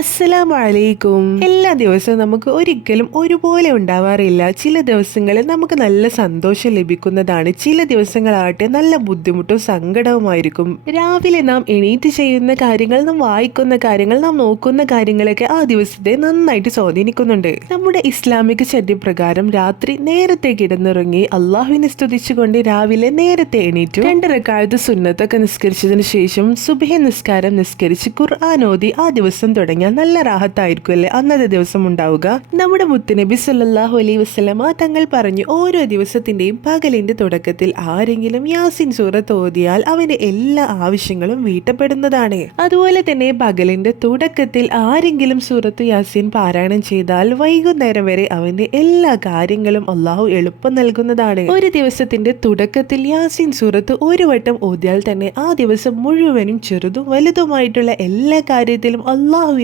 അസ്സലാമു അലൈക്കും എല്ലാ ദിവസവും നമുക്ക് ഒരിക്കലും ഒരുപോലെ ഉണ്ടാവാറില്ല. ചില ദിവസങ്ങളിൽ നമുക്ക് നല്ല സന്തോഷം ലഭിക്കുന്നതാണ്. ചില ദിവസങ്ങളാകട്ടെ നല്ല ബുദ്ധിമുട്ടും സങ്കടവുമായിരിക്കും. രാവിലെ നാം എണീറ്റ് ചെയ്യുന്ന കാര്യങ്ങൾ നാം വായിക്കുന്ന കാര്യങ്ങൾ നാം നോക്കുന്ന കാര്യങ്ങളൊക്കെ ആ ദിവസത്തെ നന്നായിട്ട് സ്വാധീനിക്കുന്നുണ്ട്. നമ്മുടെ ഇസ്ലാമിക ചര്യപ്രകാരം രാത്രി നേരത്തെ കിടന്നിറങ്ങി അള്ളാഹുവിനെ സ്തുതിച്ചുകൊണ്ട് രാവിലെ നേരത്തെ എണീറ്റു. രണ്ടരക്കാലത്ത് സുന്നത്തൊക്കെ നിസ്കരിച്ചതിന് ശേഷം സുബഹ നിസ്കാരം നിസ്കരിച്ച് ഖുർആൻ ഓതി ആ ദിവസം നല്ല റാഹത്തായിരിക്കും അല്ലേ അന്നത്തെ ദിവസം ഉണ്ടാവുക. നമ്മുടെ മുത്തുനബി സല്ലല്ലാഹു അലൈ വസല്ലമ തങ്ങൾ പറഞ്ഞു ഓരോ ദിവസത്തിന്റെയും പകലിന്റെ തുടക്കത്തിൽ ആരെങ്കിലും യാസിൻ സൂറത്ത് ഓതിയാൽ അവന്റെ എല്ലാ ആവശ്യങ്ങളും വീട്ടപ്പെടുന്നതാണ്. അതുപോലെ തന്നെ പകലിന്റെ തുടക്കത്തിൽ ആരെങ്കിലും സൂറത്ത് യാസിൻ പാരായണം ചെയ്താൽ വൈകുന്നേരം വരെ അവന്റെ എല്ലാ കാര്യങ്ങളും അള്ളാഹു എളുപ്പം നൽകുന്നതാണ്. ഒരു ദിവസത്തിന്റെ തുടക്കത്തിൽ യാസിൻ സൂറത്ത് ഒരു വട്ടം ഓതിയാൽ തന്നെ ആ ദിവസം മുഴുവനും ചെറുതും വലുതുമായിട്ടുള്ള എല്ലാ കാര്യത്തിലും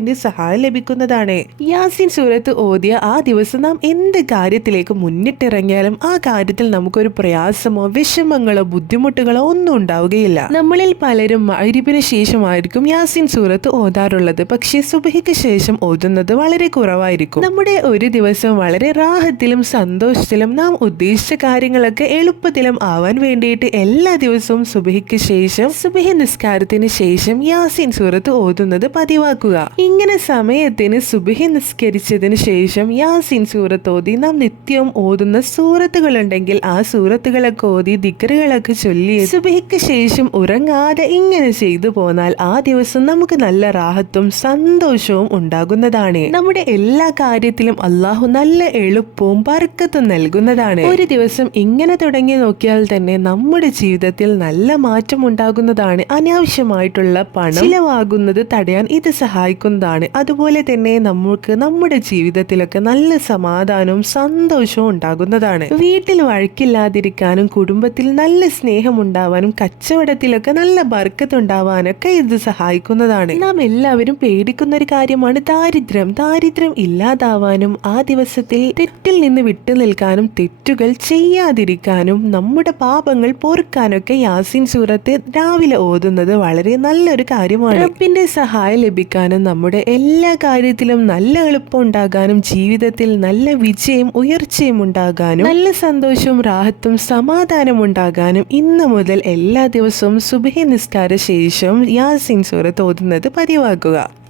അള്ളാഹുവിന്റെ സഹായം ലഭിക്കുന്നതാണ്. യാസിൻ സൂറത്ത് ഓതിയ ആ ദിവസം നാം എന്ത് കാര്യത്തിലേക്ക് മുന്നിട്ടിറങ്ങിയാലും ആ കാര്യത്തിൽ നമുക്കൊരു പ്രയാസമോ വിഷമങ്ങളോ ബുദ്ധിമുട്ടുകളോ ഒന്നും ഉണ്ടാവുകയില്ല. നമ്മളിൽ പലരും മൈരിപ്പിന് ശേഷമായിരിക്കും യാസിൻ സൂറത്ത് ഓതാറുള്ളത്. പക്ഷേ സുബഹിക്ക് ശേഷം ഓതുന്നത് വളരെ കുറവായിരിക്കും. നമ്മുടെ ഒരു ദിവസം വളരെ റാഹത്തിലും സന്തോഷത്തിലും നാം ഉദ്ദേശിച്ച കാര്യങ്ങളൊക്കെ എളുപ്പത്തിലും ആവാൻ വേണ്ടിയിട്ട് എല്ലാ ദിവസവും സുബഹിക്ക് ശേഷം സുബഹി നിസ്കാരത്തിന് ശേഷം യാസിൻ സൂറത്ത് ഓതുന്നത് പതിവാക്കുക. ഇങ്ങനെ സമയത്തിന് സുബിഹി നിസ്കരിച്ചതിന് ശേഷം യാസിൻ സൂറത്ത് ഓതി നാം നിത്യവും ഓതുന്ന സൂറത്തുകളുണ്ടെങ്കിൽ ആ സൂറത്തുകളൊക്കെ ഓതി ദിക്കറുകളൊക്കെ ചൊല്ലി സുബിഹിക്ക് ശേഷം ഉറങ്ങാതെ ഇങ്ങനെ ചെയ്തു പോന്നാൽ ആ ദിവസം നമുക്ക് നല്ല റാഹത്തും സന്തോഷവും ഉണ്ടാകുന്നതാണ്. നമ്മുടെ എല്ലാ കാര്യത്തിലും അള്ളാഹു നല്ല എളുപ്പവും ബർക്കത്തും നൽകുന്നതാണ്. ഒരു ദിവസം ഇങ്ങനെ തുടങ്ങി നോക്കിയാൽ തന്നെ നമ്മുടെ ജീവിതത്തിൽ നല്ല മാറ്റം ഉണ്ടാകുന്നതാണ്. അനാവശ്യമായിട്ടുള്ള പണം ചിലവാകുന്നത് തടയാൻ ഇത് സഹായിക്കുന്നതാണ്. അതുപോലെ തന്നെ നമ്മൾക്ക് നമ്മുടെ ജീവിതത്തിലൊക്കെ നല്ല സമാധാനവും സന്തോഷവും ഉണ്ടാകുന്നതാണ്. വീട്ടിൽ വഴക്കില്ലാതിരിക്കാനും കുടുംബത്തിൽ നല്ല സ്നേഹം ഉണ്ടാവാനും കച്ചവടത്തിലൊക്കെ നല്ല ബർക്കത്ത് ഉണ്ടാവാനൊക്കെ ഇത് സഹായിക്കുന്നതാണ്. നാം എല്ലാവരും പേടിക്കുന്ന ഒരു കാര്യമാണ് ദാരിദ്ര്യം. ദാരിദ്ര്യം ഇല്ലാതാവാനും ആ ദിവസത്തിൽ തെറ്റിൽ നിന്ന് വിട്ടു നിൽക്കാനും തെറ്റുകൾ ചെയ്യാതിരിക്കാനും നമ്മുടെ പാപങ്ങൾ പൊറുക്കാനൊക്കെ യാസിൻ സൂറത്ത് രാവിലെ ഓതുന്നത് വളരെ നല്ലൊരു കാര്യമാണ്. റബ്ബിന്റെ സഹായം ലഭിക്കാനും നമ്മുടെ എല്ലാ കാര്യത്തിലും നല്ല എളുപ്പം ഉണ്ടാകാനും ജീവിതത്തിൽ നല്ല വിജയം ഉയർച്ചയും ഉണ്ടാകാനും നല്ല സന്തോഷവും റാഹത്തും സമാധാനം ഉണ്ടാകാനും ഇന്ന് മുതൽ എല്ലാ ദിവസവും സുബഹി നിസ്കാര ശേഷം യാസിൻ സൂറത്ത് ഓതുന്നത് പതിവാക്കുക.